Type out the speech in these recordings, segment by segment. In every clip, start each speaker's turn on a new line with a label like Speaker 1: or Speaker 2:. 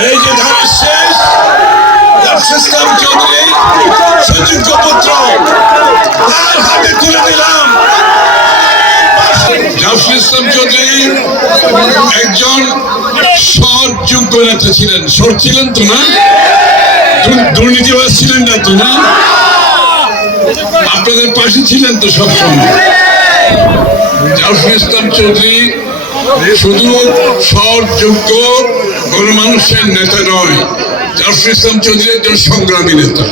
Speaker 1: এই যে ধানের শেষ ইসলাম চৌধুরী সুযোগ্য পুত্র তার হাতে তুলে দিলাম চৌধুরী একজন সৎ যোগ্য নেতা ছিলেন। সৎ ছিলেন তো না? দুর- দুর্নীতিবাজ ছিলেন না তো না? আপনাদের পাশে ছিলেন তো সবসময়। জাফর ইসলাম চৌধুরী শুধু সৎ যোগ্য মানুষের নেতা নয় জাফর ইসলাম চৌধুরী একজন সংগ্রামী নেতা।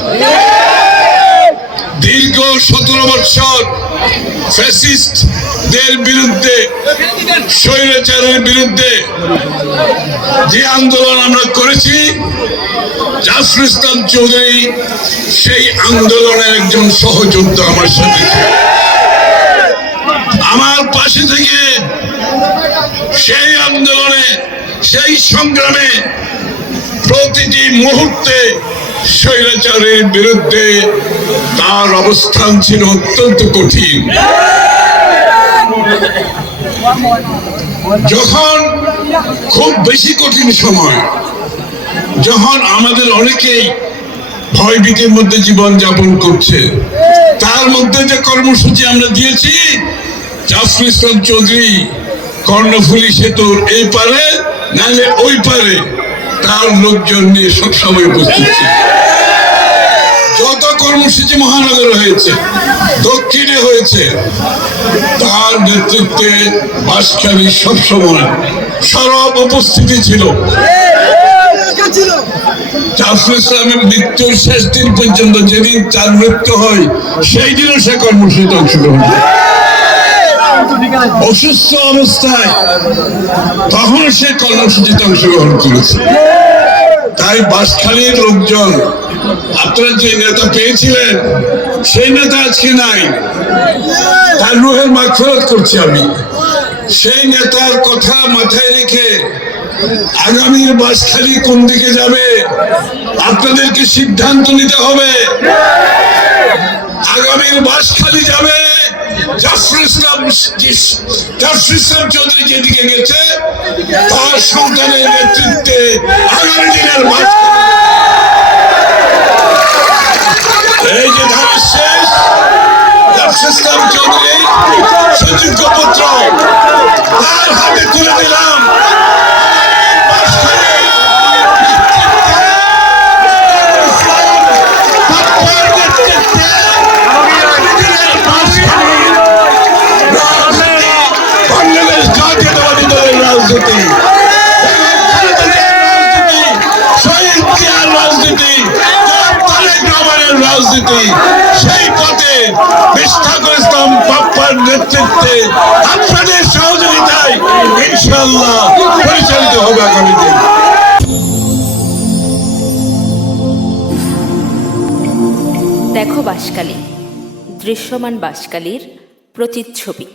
Speaker 1: দীর্ঘ সতেরো বছর ফ্যাসিস্টদের বিরুদ্ধে, স্বৈরাচারের বিরুদ্ধে যে আন্দোলন আমরা করেছি জাফর ইসলাম চৌধুরী সেই আন্দোলনের একজন সহযোদ্ধা আমার সাথে আমার পাশে থেকে সেই আন্দোলনে সেই সংগ্রামে প্রতিটি মুহূর্তে স্বৈরাচারের বিরুদ্ধে তার অবস্থান ছিল অত্যন্ত কঠিন। যখন খুব বেশি কঠিন সময়, যখন আমাদের অনেকেই ভয়ভীতির মধ্যে জীবন যাপন করছে, তার মধ্যে যে কর্মসূচি আমরা দিয়েছি জাফর ইসলাম চৌধুরী, কর্ণফুলি সেতুর এই পারে নাহলে ওই পারে তার লোকজন নিয়ে সবসময় উপস্থিত ছিল। যত কর্মসূচি মহানগরে হয়েছে, দক্ষিণে হয়েছে, তার নেতৃত্বে বাসখালী সবসময় সরব উপস্থিতি ছিল। মৃত্যুর শেষ দিন পর্যন্ত যেদিন তার মৃত্যু হয়, সেই দিনও সে কর্মসূচিতে অংশগ্রহণ করে। অসুস্থ অবস্থায় তখনও সে কর্মসূচিতে অংশগ্রহণ করেছে। তাই বাসখালীর লোকজন, আপনারা যে নেতা পেয়েছিলেন, সেই নেতা আজকে নাই। তার রুহের মাগফিরাত করছি আমি। সেই নেতার কথা মাথায় রেখে আগামীর বাসখালী কোন দিকে যাবে, আপনাদেরকে সিদ্ধান্ত নিতে হবে। আগামীর বাসখালী জাফর ইসলাম চৌধুরী যেদিকে গেছে, তার সন্তানের নেতৃত্বে আগামী দিনের এই যে ধানের শেষ ইসলাম চৌধুরী সুযোগ্য পুত্র, তার হাতে তুলে দিলাম। রাজনীতি, সেই পথে বিস্তাকুল ইসলাম নেতৃত্বে আপনাদের সহযোগিতায় ইনশাল্লাহ পরিচালিত হবে আগামী দিন।
Speaker 2: দেখো বাসকালী, দৃশ্যমান বাসকালীর প্রতিচ্ছবি।